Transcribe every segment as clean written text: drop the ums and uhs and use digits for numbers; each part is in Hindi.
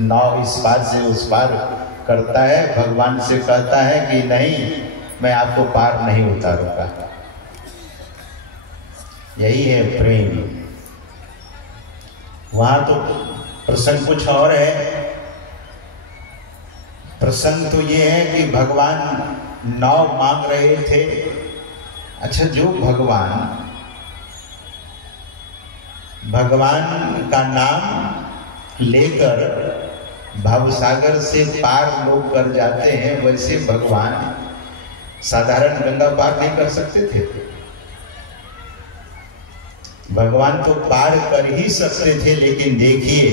नाव इस पार से उस पार करता है, भगवान से कहता है कि नहीं, मैं आपको पार नहीं उतारूंगा। यही है प्रेम। वहां तो प्रसंग कुछ और है। प्रसंग तो ये है कि भगवान नाव मांग रहे थे। अच्छा, जो भगवान का नाम लेकर भवसागर से पार लोग कर जाते हैं, वैसे भगवान साधारण गंगा पार नहीं कर सकते थे। भगवान तो पार कर ही सकते थे, लेकिन देखिए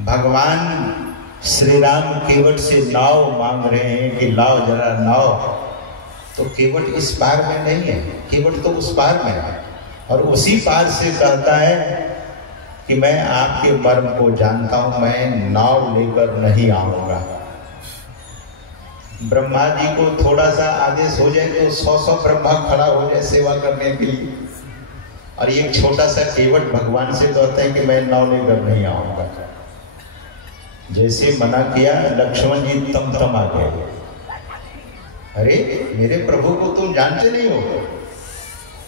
भगवान श्री राम केवट से नाव मांग रहे हैं कि लाओ जरा नाव। तो केवट इस पार में नहीं है, केवट तो उस पार में है, और उसी पार से कहता है कि मैं आपके मर्म को जानता हूं, मैं नाव लेकर नहीं आऊंगा। ब्रह्मा जी को थोड़ा सा आदेश हो जाए तो 100 ब्रह्मा खड़ा हो जाए सेवा करने के लिए, और ये छोटा सा केवट भगवान से कहते हैं कि मैं नाव लेकर नहीं आऊंगा। जैसे मना किया, लक्ष्मण जी तम आ गए। अरे मेरे प्रभु को तुम जानते नहीं हो।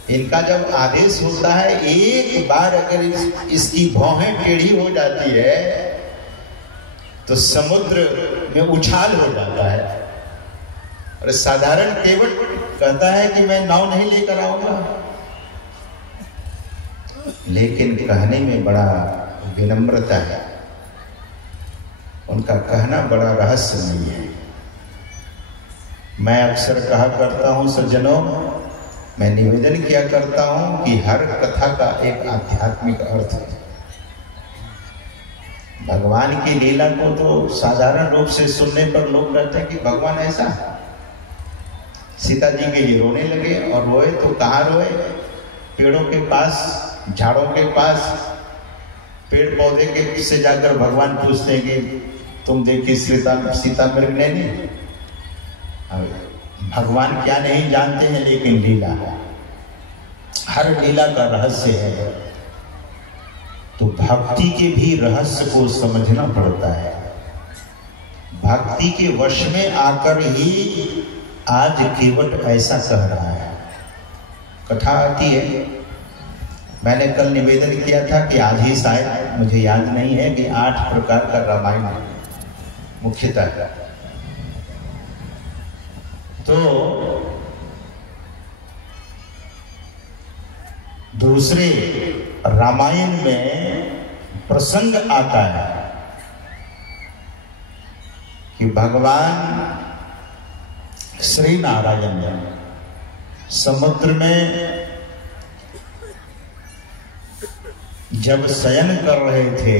इनका जब आदेश होता है, एक बार अगर इसकी भौहें टेढ़ी हो जाती है तो समुद्र में उछाल हो जाता है। और साधारण केवट कहता है कि मैं नाव नहीं लेकर आऊंगा, लेकिन कहने में बड़ा विनम्रता है। उनका कहना बड़ा रहस्यमय है। मैं अक्सर कहा करता हूं सज्जनों, मैं निवेदन किया करता हूं कि हर कथा का एक आध्यात्मिक अर्थ है। भगवान की लीला को तो साधारण रूप से सुनने पर लोग कहते हैं कि भगवान ऐसा। सीता जी के लिए रोने लगे, और रोए तो कहाँ रोए? पेड़ों के पास, झाड़ों के पास। पेड़ पौधे के से जाकर भगवान पूछते हैं कि तुम देखी सीता मृग नहीं। भगवान क्या नहीं जानते हैं, लेकिन लीला, हर लीला का रहस्य है। तो भक्ति के भी रहस्य को समझना पड़ता है। भक्ति के वश में आकर ही आज केवट ऐसा कह रहा है। कथा आती है, मैंने कल निवेदन किया था कि आज ही शायद, मुझे याद नहीं है, कि 8 प्रकार का रामायण मुख्यतः। तो दूसरे रामायण में प्रसंग आता है कि भगवान श्री नारायण समुद्र में जब शयन कर रहे थे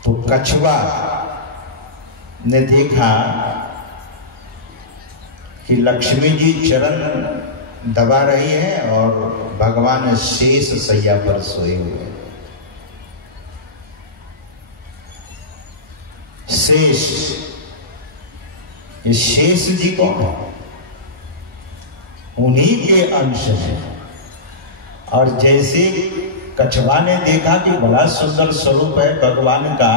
तो कछुआ ने देखा कि लक्ष्मी जी चरण दबा रही है और भगवान शेष सैया पर सोए हुए। शेष, ये शेष जी कौन है? उन्हीं के अंश है। और जैसे कछुआ ने देखा कि बड़ा सुंदर स्वरूप है भगवान का,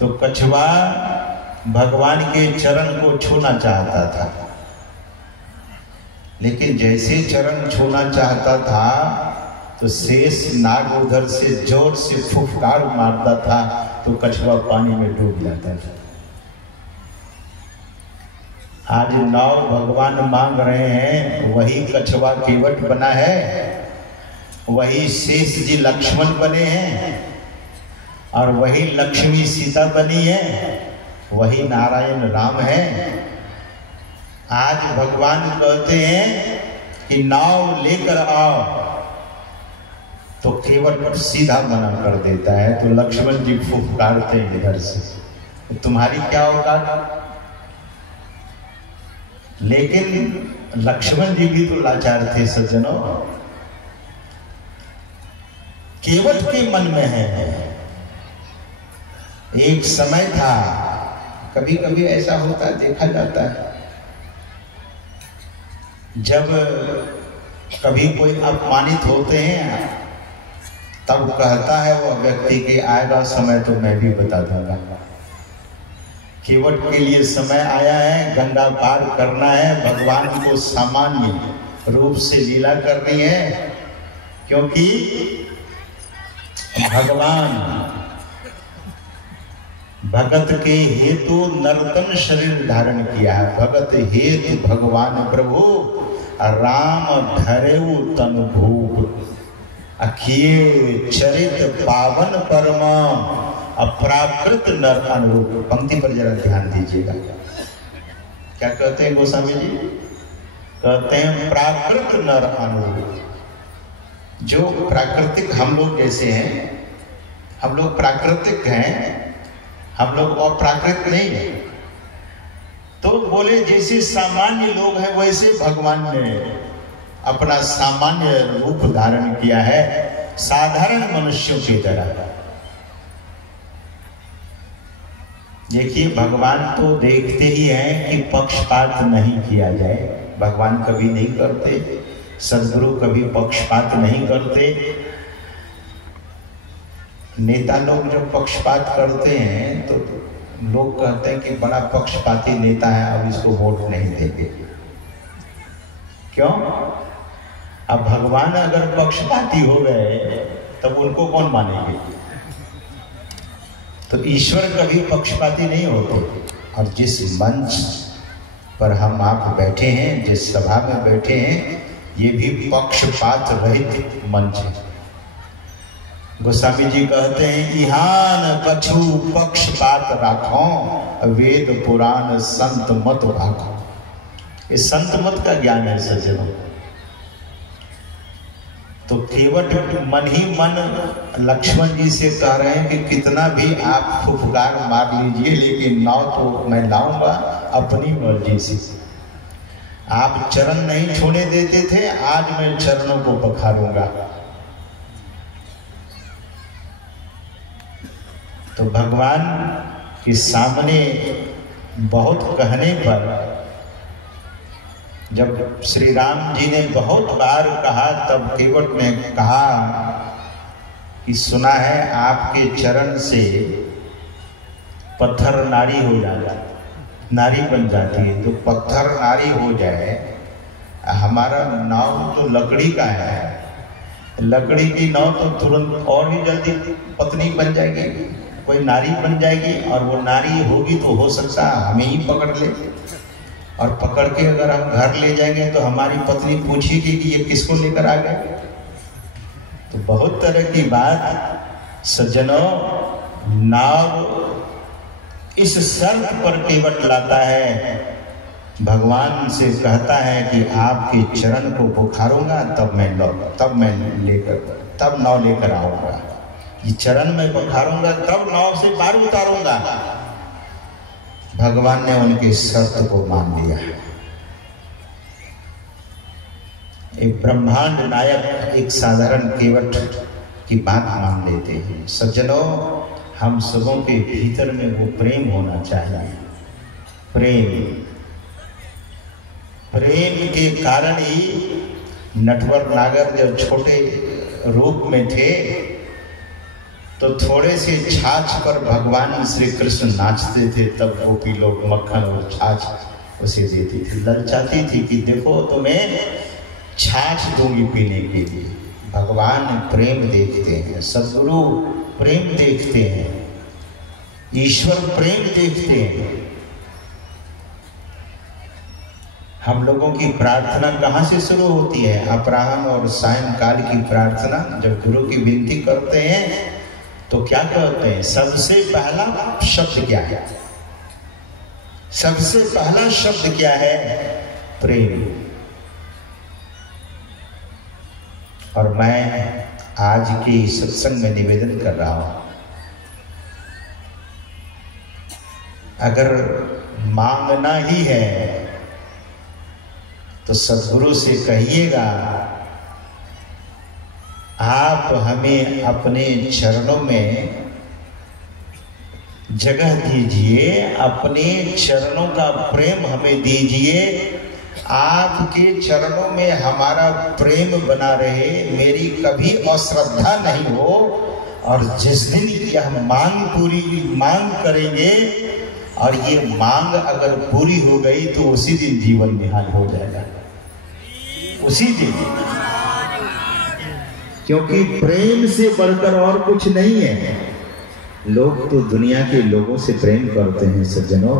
तो कछुआ भगवान के चरण को छूना चाहता था, लेकिन जैसे चरण छूना चाहता था तो शेष नाग उधर से जोर से फुफकार मारता था, तो कछुआ पानी में डूब जाता था। आज नाव भगवान मांग रहे हैं, वही कछुआ केवट बना है, वही शेष जी लक्ष्मण बने हैं, और वही लक्ष्मी सीता बनी है, वही नारायण राम है। आज भगवान कहते हैं कि नाव लेकर आओ, तो केवट सीधा मना कर देता है। तो लक्ष्मण जी फुफकारते हैं इधर से, तुम्हारी क्या औकात? लेकिन लक्ष्मण जी भी तो लाचार थे सज्जनों। केवट के मन में है, एक समय था, कभी कभी ऐसा होता है, देखा जाता है, जब कभी कोई अपमानित होते हैं तब कहता है वह व्यक्ति कि आएगा समय तो मैं भी बता दूंगा। केवट के लिए समय आया है, गंगा पार करना है, भगवान को सामान्य रूप से लीला करनी है, क्योंकि भगवान भगत के हेतु नर्तन शरीर धारण किया है। भगत हेतु भगवान प्रभु राम धरेऊ तन भूप अखिए चरित पावन परम अप्राकृत नर अनुरूप। पंक्ति पर जरा ध्यान दीजिएगा। क्या कहते हैं गोस्वामी जी? कहते हैं प्राकृत नर अनुरूप। जो प्राकृतिक हम लोग जैसे हैं, हम लोग प्राकृतिक हैं, हम लोग अप्राकृत नहीं है। तो बोले जैसे सामान्य लोग हैं वैसे भगवान ने अपना सामान्य रूप धारण किया है, साधारण मनुष्यों की तरह। देखिए भगवान तो देखते ही हैं कि पक्षपात नहीं किया जाए। भगवान कभी नहीं करते, सद्गुरु कभी पक्षपात नहीं करते। नेता लोग जब पक्षपात करते हैं तो लोग कहते हैं कि बड़ा पक्षपाती नेता है, अब इसको वोट नहीं देंगे। क्यों? अब भगवान अगर पक्षपाती हो गए तब उनको कौन मानेंगे? तो ईश्वर कभी पक्षपाती नहीं होते। और जिस मंच पर हम आप बैठे हैं, जिस सभा में बैठे हैं, ये भी पक्षपात रहित मंच है। गोस्वामी जी कहते हैं इहान कछु पक्षपात राखो, वेद पुराण संत मत भाखो। ये संत मत का ज्ञान है सज्जनों। तो केवट मन ही मन लक्ष्मण जी से कह रहे हैं कि कितना भी आप फुफकार मार लीजिए, लेकिन नाव तो मैं लाऊंगा अपनी मर्जी से। आप चरण नहीं छोड़ने देते थे, आज मैं चरणों को पखारूंगा। तो भगवान के सामने बहुत कहने पर, जब श्री राम जी ने बहुत बार कहा, तब केवट ने कहा कि सुना है आपके चरण से पत्थर नारी हो जाता, नारी बन जाती है। तो पत्थर नारी हो जाए, हमारा नाव तो लकड़ी का है, लकड़ी की नाव तो तुरंत और भी जल्दी पत्नी बन जाएगी, कोई नारी बन जाएगी। और वो नारी होगी तो हो सकता है हमें ही पकड़ ले, और पकड़ के अगर हम घर ले जाएंगे तो हमारी पत्नी पूछेगी कि ये किसको लेकर आ गए। तो बहुत तरह की बात सज्जनों, नाव इस शर्त पर केवट लाता है, भगवान से कहता है कि आपके चरण को पुकारूंगा तब नाव लेकर आऊंगा। ये चरण में पखारूंगा तब नाव से पार उतारूंगा। भगवान ने उनकी शर्त को मान लिया। एक ब्रह्मांड नायक एक साधारण केवट की बात मान लेते हैं। सज्जनों, हम सबों के भीतर में वो प्रेम होना चाहिए। प्रेम के कारण ही नटवर नागर जब छोटे रूप में थे तो थोड़े से छाछ पर भगवान श्री कृष्ण नाचते थे, तब गोपी लोग मक्खन और छाछ उसे देती थी, ललचाती थी कि देखो तुम्हें छाछ दूंगी पीने के लिए। भगवान प्रेम देखते हैं, सद्गुरु प्रेम देखते हैं, ईश्वर प्रेम देखते हैं। हम लोगों की प्रार्थना कहाँ से शुरू होती है? अपराह्न और सायंकाल की प्रार्थना जब गुरु की विनती करते हैं तो क्या कहते हैं? सबसे पहला शब्द क्या है? सबसे पहला शब्द क्या है? प्रेम। और मैं आज के सत्संग में निवेदन कर रहा हूं, अगर मांगना ही है तो सद्गुरु से कहिएगा आप हमें अपने चरणों में जगह दीजिए, अपने चरणों का प्रेम हमें दीजिए, आपके चरणों में हमारा प्रेम बना रहे, मेरी कभी अश्रद्धा नहीं हो, और जिस दिन यह मांग करेंगे और ये मांग अगर पूरी हो गई तो उसी दिन जीवन निहाल हो जाएगा, उसी दिन। क्योंकि प्रेम से बढ़कर और कुछ नहीं है। लोग तो दुनिया के लोगों से प्रेम करते हैं सज्जनों,